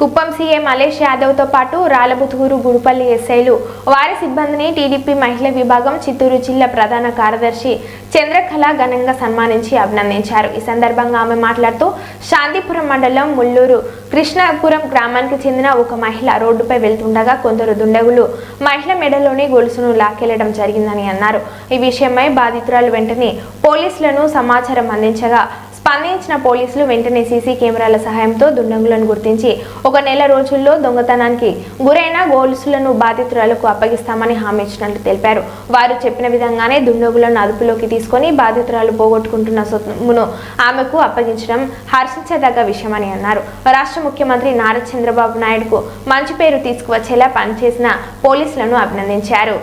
Kuppam CM Malesh యాదవ్తో పాటు రాలబుతూరు గుడిపల్లి ఎస్ఐలు వారి సిబ్బందిని టీడీపీ మహిళా విభాగం చిత్తూరు జిల్లా ప్రధాన కార్యదర్శి చంద్రకళ ఘనంగా సన్మానించి అభినందించారు. ఈ సందర్భంగా ఆమె మాట్లాడుతూ శాంతిపురం మండలం ముల్లూరు కృష్ణాపురం గ్రామానికి చెందిన ఒక మహిళ రోడ్డుపై వెళ్తుండగా కొందరు దుండగులు మహిళ మెడలోని గొలుసును లాక్కెళ్లడం జరిగిందని అన్నారు. ఈ విషయమై బాధితురాలు వెంటనే పోలీసులను సమాచారం అందించగా స్పందించిన పోలీసులు వెంటనే సీసీ కెమెరాల సహాయంతో దుండగులను గుర్తించి 1 నెల రోజుల్లో దొంగతనానికి గురైన గొలుసులను బాధితురాలకు అప్పగిస్తామని హామీ ఇచ్చినట్లు తెలిపారు. వారు చెప్పిన విధంగానే దుండగులను అదుపులోకి తీసుకొని బాధితురాలు పోగొట్టుకుంటున్న సొమ్మును ఆమెకు అప్పగించడం హర్షించదగ్గ విషయమని అన్నారు. రాష్ట్ర ముఖ్యమంత్రి నారా చంద్రబాబు నాయుడుకు మంచి పేరు తీసుకువచ్చేలా పనిచేసిన పోలీసులను అభినందించారు.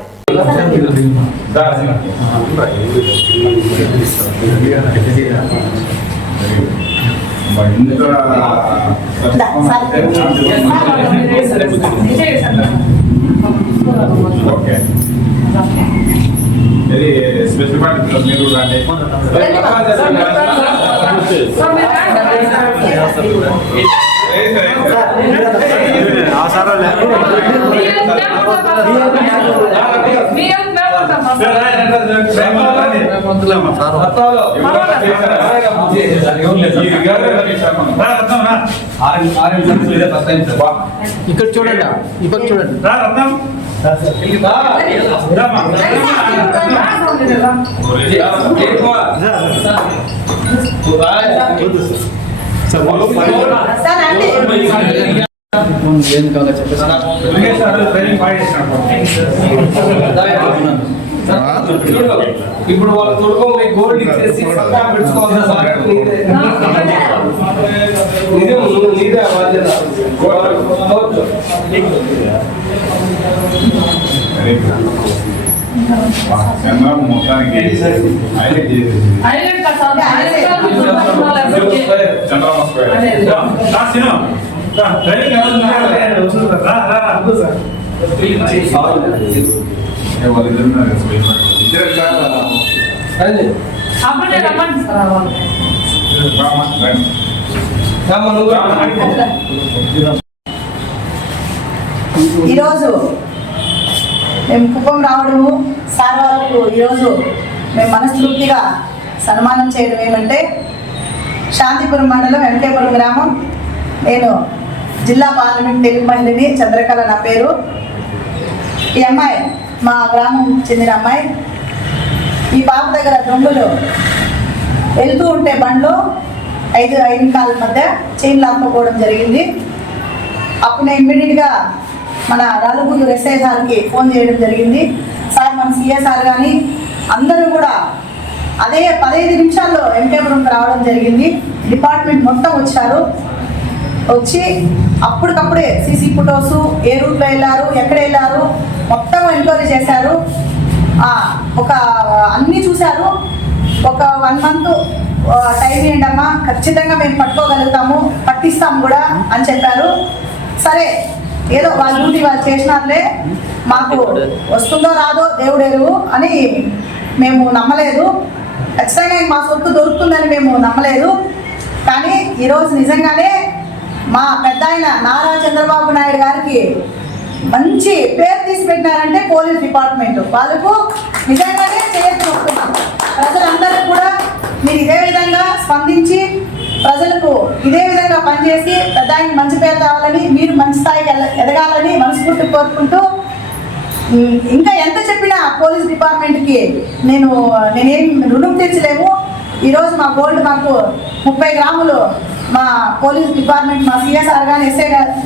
ఇక్కడ చూడండి, ఇక్కడ చూడండి. ఇప్పుడు వాళ్ళ తొడుగు గోల్డ్ ఇచ్చేసి పెట్టుకోవాలి. నీదే బాధ్యత. ఈరోజు మేము కుప్పం రావడము సార్ వాళ్ళకు ఈరోజు మేము మనస్ఫూర్తిగా సన్మానం చేయడం ఏమంటే శాంతిపురం మండలం ఎంకేపురం గ్రామం. నేను జిల్లా పార్లమెంట్ తెలుగు మహిళని చంద్రకళ నా పేరు. ఈ అమ్మాయి మా గ్రామం చెందిన అమ్మాయి. ఈ పాప దగ్గర దొంగలు వెళ్తూ ఉంటే బండ్లో 5 కాళ్ళ మధ్య చైన్ లాక్కపోవడం జరిగింది. అప్పుడు నేను ఇమ్మీడియట్గా మన రాలబుతూరు ఎస్ఐ సార్కి ఫోన్ చేయడం జరిగింది. సార్ మన సిఏ సార్ కానీ అందరూ కూడా అదే 15 నిమిషాల్లో ఎంకేపురంకి రావడం జరిగింది. డిపార్ట్మెంట్ మొత్తం వచ్చారు. వచ్చి అప్పటికప్పుడే సీసీ ఫొటోస్ ఏ రూట్లో వెళ్ళారు, ఎక్కడ వెళ్ళారు మొత్తం ఎంక్వైరీ చేశారు. ఒక అన్నీ చూశారు. ఒక 1 మంత్ టైం ఇవ్వండమ్మా, ఖచ్చితంగా మేము పట్టుకోగలుగుతాము, పట్టిస్తాము కూడా అని చెప్పారు. సరే ఏదో వాళ్ళ డ్యూటీ వాళ్ళు చేసినారులే, మాకు వస్తుందో రాదో దేవుడెరువు అని మేము నమ్మలేదు. ఖచ్చితంగా మా సొత్తు దొరుకుతుందని మేము నమ్మలేదు. కానీ ఈరోజు నిజంగానే మా పెద్ద ఆయన నారా చంద్రబాబు నాయుడు గారికి మంచి పేరు తీసి పెట్టినారంటే పోలీస్ డిపార్ట్మెంట్ వాళ్ళకు నిజంగానే చేయొస్తున్నాం. ప్రజలందరూ కూడా మీరు ఇదే విధంగా స్పందించి ప్రజలకు ఇదే విధంగా పనిచేసి పెద్ద ఆయన మంచి పేరు తేవాలని, మీరు మంచి స్థాయికి ఎదగాలని మనస్ఫూర్తి కోరుకుంటూ, ఇంకా ఎంత చెప్పినా పోలీస్ డిపార్ట్మెంట్కి నేనేం రుణం తీర్చలేము. ఈరోజు మా గోల్డ్ మాకు 30 గ్రాములు మా పోలీస్ డిపార్ట్మెంట్, మా సిఎస్ఆర్ కానీ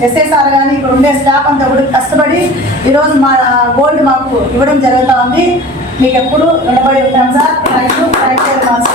ఎస్ఐ సార్ కానీ ఇక్కడ ఉండే స్టాఫ్ అంతా కూడా కష్టపడి ఈరోజు మా గోల్డ్ మాకు ఇవ్వడం జరుగుతూ ఉంది. మీకు ఎప్పుడు రుణపడి ఉంటాం sir. Thank you very much.